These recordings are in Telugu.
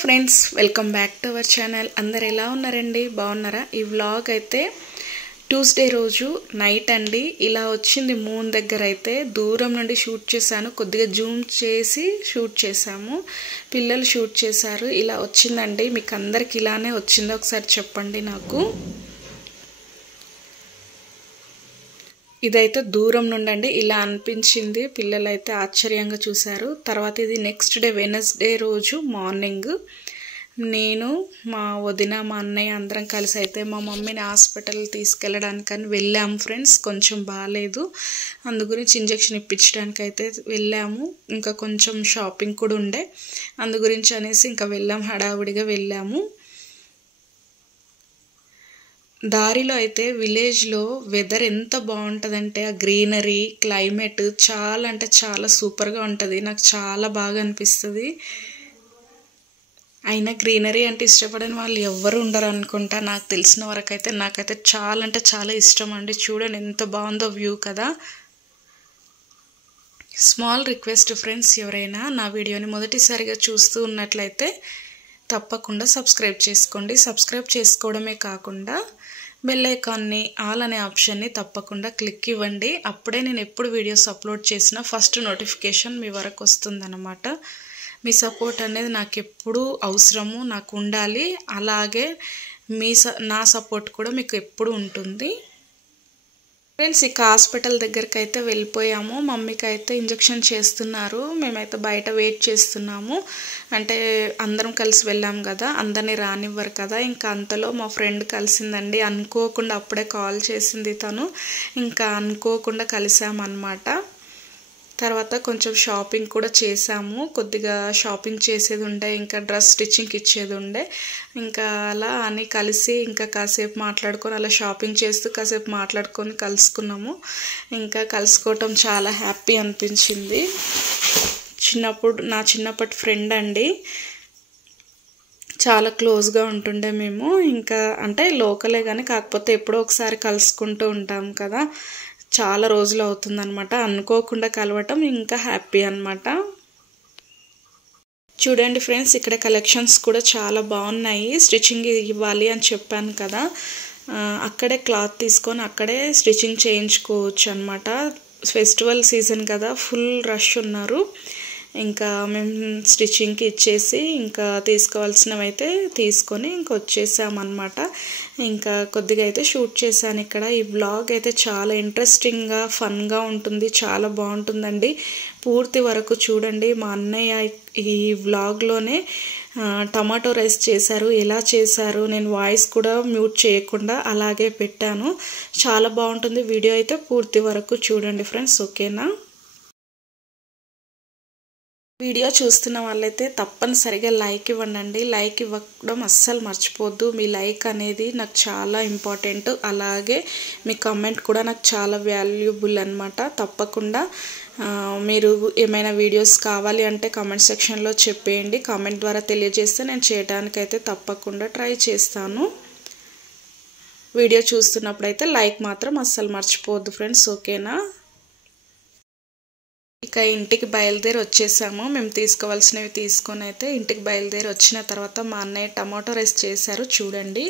Friends, welcome back to our channel. అందరు ఎలా ఉన్నారండి? బాగున్నారా? ఈ వ్లాగ్ అయితే ట్యూస్డే రోజు నైట్ అండి. ఇలా వచ్చింది మూన్ దగ్గర. అయితే దూరం నుండి షూట్ చేశాను, కొద్దిగా జూమ్ చేసి షూట్ చేశాము. పిల్లలు షూట్ చేశారు. ఇలా వచ్చిందండి. మీకు అందరికి ఇలానే వచ్చిందో ఒకసారి చెప్పండి నాకు. ఇదైతే దూరం నుండి ఇలా అనిపించింది. పిల్లలు అయితే ఆశ్చర్యంగా చూశారు. తర్వాత ఇది నెక్స్ట్ డే వెనస్డే రోజు మార్నింగ్ నేను మా వదిన మా అన్నయ్య అందరం కలిసి అయితే మా మమ్మీని హాస్పిటల్ తీసుకెళ్ళడానికని వెళ్ళాము ఫ్రెండ్స్. కొంచెం బాగాలేదు, అందు గురించి ఇంజెక్షన్ ఇప్పించడానికి అయితే వెళ్ళాము. ఇంకా కొంచెం షాపింగ్ కూడా ఉండే, అందు గురించి అనేసి ఇంకా వెళ్ళాము, హడావుడిగా వెళ్ళాము. దారిలో అయితే విలేజ్లో వెదర్ ఎంత బాగుంటుందంటే ఆ గ్రీనరీ క్లైమేట్ చాలా అంటే చాలా సూపర్గా ఉంటుంది. నాకు చాలా బాగా అనిపిస్తుంది. అయినా గ్రీనరీ అంటే ఇష్టపడని వాళ్ళు ఎవ్వరు ఉండరు అనుకుంటా, నాకు తెలిసిన వరకు అయితే. నాకైతే చాలా అంటే చాలా ఇష్టం అండి. చూడండి ఎంత బాగుందో వ్యూ కదా. స్మాల్ రిక్వెస్ట్ ఫ్రెండ్స్, ఎవరైనా నా వీడియోని మొదటిసారిగా చూస్తూ ఉన్నట్లయితే తప్పకుండా సబ్స్క్రైబ్ చేసుకోండి. సబ్స్క్రైబ్ చేసుకోవడమే కాకుండా బెల్ ఐకాన్ని, ఆల్ అనే ఆప్షన్ని తప్పకుండా క్లిక్ ఇవ్వండి. అప్పుడే నేను ఎప్పుడు వీడియోస్ అప్లోడ్ చేసినా ఫస్ట్ నోటిఫికేషన్ మీ వరకు వస్తుందన్నమాట. మీ సపోర్ట్ అనేది నాకు ఎప్పుడు అవసరము, నాకు ఉండాలి. అలాగే నా సపోర్ట్ కూడా మీకు ఎప్పుడు ఉంటుంది ఫ్రెండ్స్. ఇక హాస్పిటల్ దగ్గరికి అయితే వెళ్ళిపోయాము. మమ్మీకి అయితే ఇంజెక్షన్ చేస్తున్నారు, మేమైతే బయట వెయిట్ చేస్తున్నాము. అంటే అందరం కలిసి వెళ్ళాం కదా, అందరినీ రానివ్వరు కదా. ఇంకా అంతలో మా ఫ్రెండ్ కలిసిందండి, అనుకోకుండా అప్పుడే కాల్ చేసింది తను. ఇంకా అనుకోకుండా కలిసామన్నమాట. తర్వాత కొంచెం షాపింగ్ కూడా చేసాము, కొద్దిగా షాపింగ్ చేసేది ఉండే, ఇంకా డ్రెస్ స్టిచ్చింగ్కి ఇచ్చేది ఉండే. ఇంకా అలా అని కలిసి ఇంకా కాసేపు మాట్లాడుకొని అలా షాపింగ్ చేస్తూ కాసేపు మాట్లాడుకొని కలుసుకున్నాము. ఇంకా కలుసుకోవటం చాలా హ్యాపీ అనిపించింది. నా చిన్నప్పటి ఫ్రెండ్ అండి, చాలా క్లోజ్గా ఉంటుండే మేము. ఇంకా అంటే లోకలే కానీ కాకపోతే ఎప్పుడో ఒకసారి కలుసుకుంటూ ఉంటాం కదా, చాలా రోజులు అవుతుందన్నమాట. అనుకోకుండా కలవటం ఇంకా హ్యాపీ అన్నమాట. చూడండి ఫ్రెండ్స్, ఇక్కడ కలెక్షన్స్ కూడా చాలా బాగున్నాయి. స్టిచ్చింగ్ ఇవ్వాలి అని చెప్పాను కదా, అక్కడే క్లాత్ తీసుకొని అక్కడే స్టిచ్చింగ్ చేయించుకోవచ్చు అన్నమాట. ఫెస్టివల్ సీజన్ కదా, ఫుల్ రష్ ఉన్నారు. ఇంకా మేము స్టిచ్చింగ్కి ఇచ్చేసి ఇంకా తీసుకోవాల్సినవి అయితే తీసుకొని ఇంక వచ్చేసామన్నమాట. ఇంకా కొద్దిగా అయితే షూట్ చేశాను ఇక్కడ. ఈ వ్లాగ్ అయితే చాలా ఇంట్రెస్టింగ్గా ఫన్గా ఉంటుంది, చాలా బాగుంటుందండి. పూర్తి వరకు చూడండి. మా అన్నయ్య ఈ వ్లాగ్లోనే టమాటో రైస్ చేశారు. ఎలా చేశారు నేను వాయిస్ కూడా మ్యూట్ చేయకుండా అలాగే పెట్టాను. చాలా బాగుంటుంది. వీడియో అయితే పూర్తి వరకు చూడండి ఫ్రెండ్స్, ఓకేనా? వీడియో చూస్తున్న వాళ్ళైతే తప్పనిసరిగా లైక్ ఇవ్వండి. లైక్ ఇవ్వడం అస్సలు మర్చిపోద్దు. మీ లైక్ అనేది నాకు చాలా ఇంపార్టెంట్. అలాగే మీ కామెంట్ కూడా నాకు చాలా వాల్యుబుల్ అన్నమాట. తప్పకుండా మీరు ఏమైనా వీడియోస్ కావాలి అంటే కామెంట్ సెక్షన్లో చెప్పేయండి. కామెంట్ ద్వారా తెలియజేస్తే నేను చేయడానికైతే తప్పకుండా ట్రై చేస్తాను. వీడియో చూస్తున్నప్పుడైతే లైక్ మాత్రం అస్సలు మర్చిపోవద్దు ఫ్రెండ్స్, ఓకేనా? ఇక ఇంటికి బయలుదేరి వచ్చేసాము. మేము తీసుకోవాల్సినవి తీసుకొని అయితే ఇంటికి బయలుదేరి వచ్చిన తర్వాత మా అన్నయ్య టమాటో రైస్ చేశారు. చూడండి.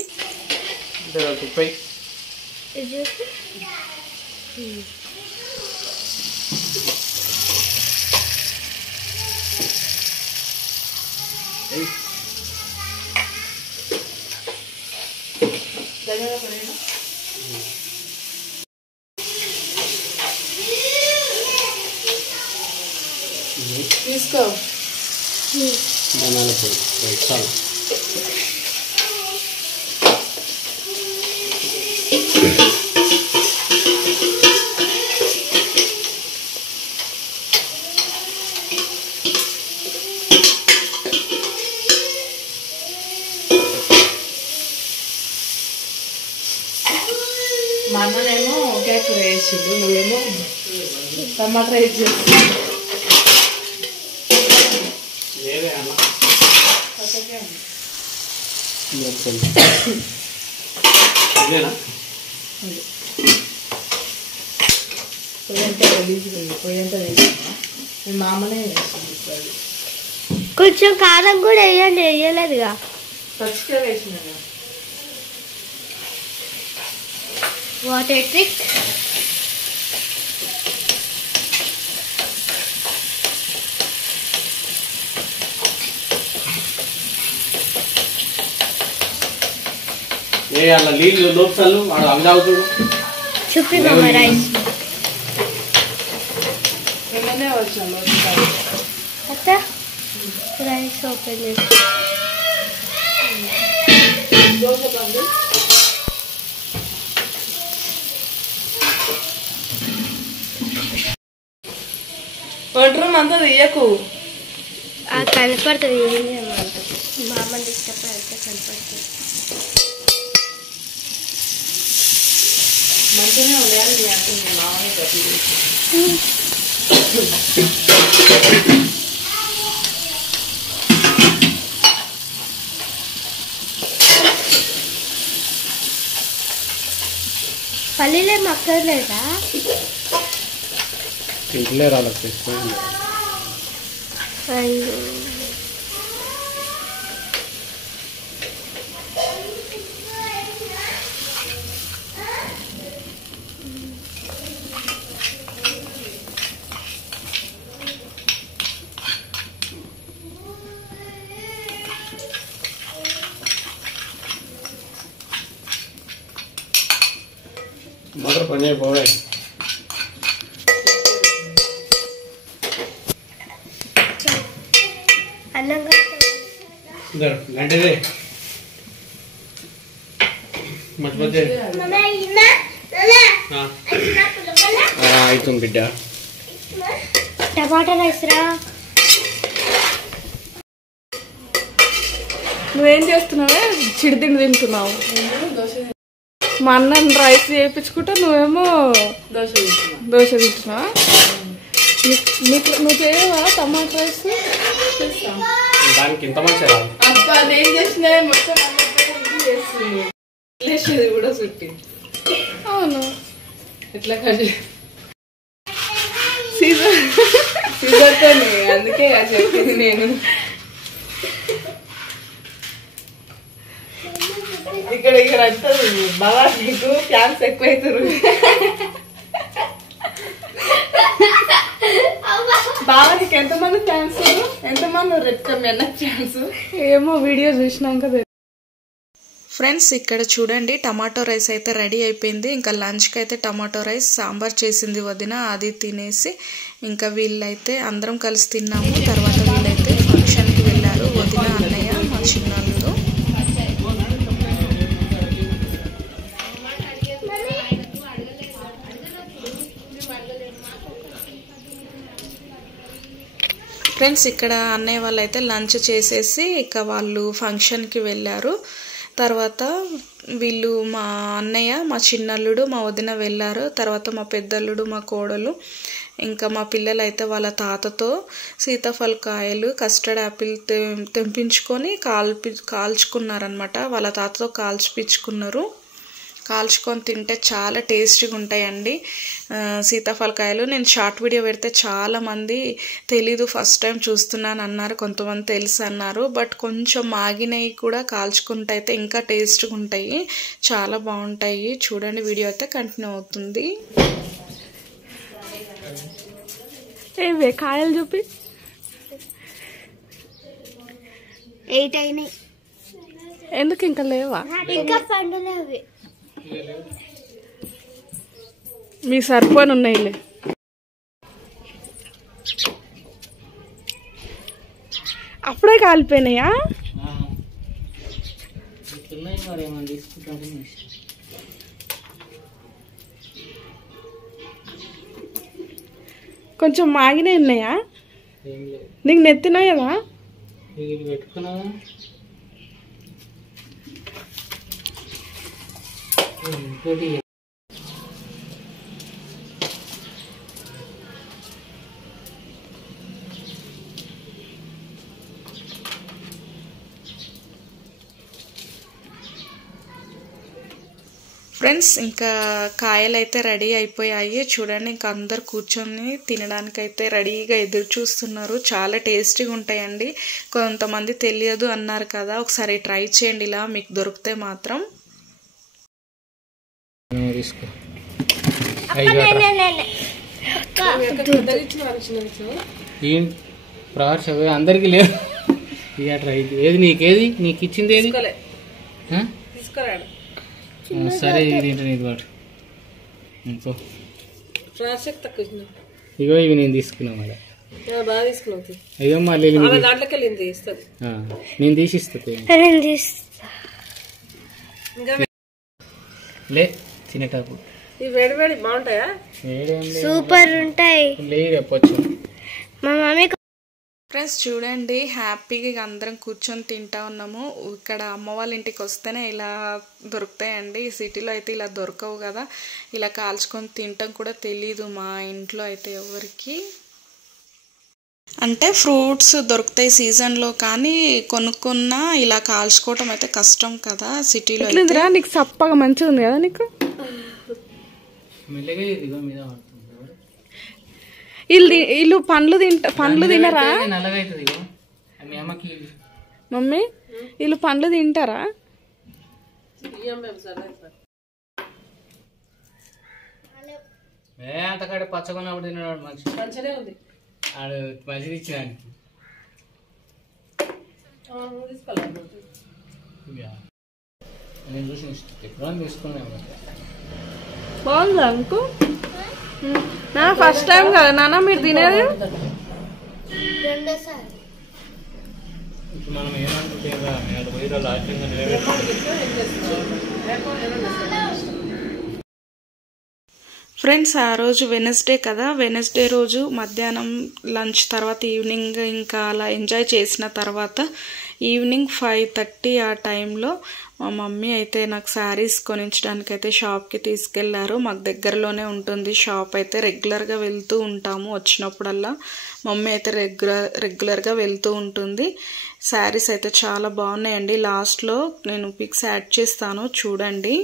తీసుకో మా అన్ననేమో ఒకే కూర వేసిండు, నువ్వేమో టమాటా రైస్ చేసి పొయ్యంతా వేసుకున్నా. మీ మామనే వేసింది. కొంచెం కారం కూడా వేయండి, వేయలేదుగా. What a trick. అలా నీళ్ళు లోపలు అవి తాగుతాడు. చూపి మమ్మ రైస్ అత్త రైస్ ఓపెన్ చేసి వంట రూమ్ అంతా తీయకు, కనపడుతుంది. ఏం చేయమంటుంది మా అమ్మ డిస్టర్బ్ అయితే కనపడుతుంది. మంచిగానే ఉండాలి. పల్లీలే మక్కర్లేదా? ఇంట్లో రాలేదు. అయ్యో मटर पनीर बोले इधर घंटे दे मत बजे आयतुम बिड्डा टमाटर రైస్ రా. నువ్వేం చేస్తున్నావే? చిడితిండి తింటున్నావు. మా అన్న రైస్ చేయించుకుంటా, నువ్వేమో దోశ తింటున్నావా? నువ్వు చేయవా టమాటా రైస్? దానికి ఇంత మంచిగా అబ్బా నేను చేసిన మొత్తం చేస్తుంది కూడా చుట్టి. అవును ఎట్లా కట్ సీజర్తో, అందుకే చెప్పింది నేను. ఇక్కడ ఇక్కడ వస్తుంది బాగా, నీకు ఫ్యాన్స్ ఎక్కువ అవుతారు. బాగా నీకు ఎంతమంది ఫ్యాన్స్, ఎంతమంది రెడ్ ఫ్యాన్స్ ఏమో వీడియో చూసినాక. ఫ్రెండ్స్ ఇక్కడ చూడండి, టమాటో రైస్ అయితే రెడీ అయిపోయింది. ఇంకా లంచ్కి అయితే టమాటో రైస్ సాంబార్ చేసింది వదిన, అది తినేసి ఇంకా వీళ్ళైతే అందరం కలిసి తిన్నాము. తర్వాత వీళ్ళైతే ఫంక్షన్కి వెళ్ళారు, వదిన, అన్నయ్య, మా చిన్నల్లుడు. ఫ్రెండ్స్ ఇక్కడ అన్నయ్య వాళ్ళు అయితే లంచ్ చేసేసి ఇక వాళ్ళు ఫంక్షన్కి వెళ్ళారు. తర్వాత వీళ్ళు మా అన్నయ్య, మా చిన్నల్లుడు, మా వదిన వెళ్ళారు. తర్వాత మా పెద్దల్లుడు, మా కోడలు, ఇంకా మా పిల్లలు అయితే వాళ్ళ తాతతో సీతాఫలకాయలు, కస్టర్డ్ యాపిల్ తెంపించుకొని కాల్చుకున్నారనమాట. వాళ్ళ తాతతో కాల్చిపించుకున్నారు. కాల్చుకొని తింటే చాలా టేస్టీగా ఉంటాయండి సీతాఫలకాయలు. నేను షార్ట్ వీడియో పెడితే చాలామంది తెలీదు, ఫస్ట్ టైం చూస్తున్నాను అన్నారు, కొంతమంది తెలుసు అన్నారు. బట్ కొంచెం మాగినవి కూడా కాల్చుకుంటే అయితే ఇంకా టేస్ట్గా ఉంటాయి, చాలా బాగుంటాయి. చూడండి, వీడియో అయితే కంటిన్యూ అవుతుంది. ఏవే కాయలు చూపి. 8 అయినాయి. ఎందుకు ఇంకా లేవా? ఇంకా పండులే అవి. మీ సరిపోని ఉన్నాయిలే. అప్పుడే కాలిపోయినాయా? కొంచెం మాగినే ఉన్నాయా? నీకు నెత్తినా కదా? ఫ్రెండ్స్ ఇంకా కాయలు అయితే రెడీ అయిపోయాయి చూడండి. ఇంకా అందరు కూర్చొని తినడానికైతే రెడీగా ఎదురు చూస్తున్నారు. చాలా టేస్టీగా ఉంటాయండి. కొంతమంది తెలియదు అన్నారు కదా, ఒకసారి ట్రై చేయండి ఇలా మీకు దొరికితే మాత్రం. అందరికి లేదు. ఏది నీకేది నీకు ఇచ్చింది ఏది? సరే ఇగో ఇవి నేను తీసుకున్నా మళ్ళీ. అయ్యో మళ్ళీ నేను తీసిస్తా లే తినేటప్పుడు. వేడి బాగుంటాయా? సూపర్ ఉంటాయి. లేదు రేపొచ్చు. మా మమ్మీ ఫ్రెండ్స్ చూడండి హ్యాపీగా అందరం కూర్చొని తింటా ఉన్నాము. ఇక్కడ అమ్మ వాళ్ళ ఇంటికి వస్తేనే ఇలా దొరుకుతాయండి. ఈ సిటీలో అయితే ఇలా దొరకవు కదా. ఇలా కాల్చుకొని తినటం కూడా తెలీదు మా ఇంట్లో అయితే ఎవరికి. అంటే ఫ్రూట్స్ దొరుకుతాయి సీజన్లో, కానీ కొనుక్కున్నా ఇలా కాల్చుకోవటం అయితే కష్టం కదా సిటీలో. నీకు సప్పగా మంచిగా ఉంది కదా నీకు. వీళ్ళు పండ్లు తినరా మమ్మీ? వీళ్ళు పండ్లు తింటారా? అంతకాడ పచ్చగొన్నప్పుడు తిన్నాడు మంచిగా ఉంది. ఆడు మంచిది ఇచ్చినానికి నేను చూసి ఎప్పుడో తీసుకున్నాను. బాగుందా అనుకో? నా ఫస్ట్ టైం కదా నాన్న మీరు తినేది. మనం ఏమనుకుంటే ఫ్రెండ్స్ ఆ రోజు వెనస్డే కదా, వెనస్డే రోజు మధ్యాహ్నం లంచ్ తర్వాత ఈవినింగ్ ఇంకా అలా ఎంజాయ్ చేసిన తర్వాత ఈవినింగ్ 5:30 ఆ టైంలో మా మమ్మీ అయితే నాకు శారీస్ కొనించడానికి అయితే షాప్కి తీసుకెళ్లారు. మాకు దగ్గరలోనే ఉంటుంది షాప్ అయితే. రెగ్యులర్గా వెళ్తూ ఉంటాము వచ్చినప్పుడల్లా. మమ్మీ అయితే రెగ్యులర్గా వెళ్తూ ఉంటుంది. శారీస్ అయితే చాలా బాగున్నాయండి. లాస్ట్లో నేను పిక్స్ యాడ్ చేస్తాను చూడండి.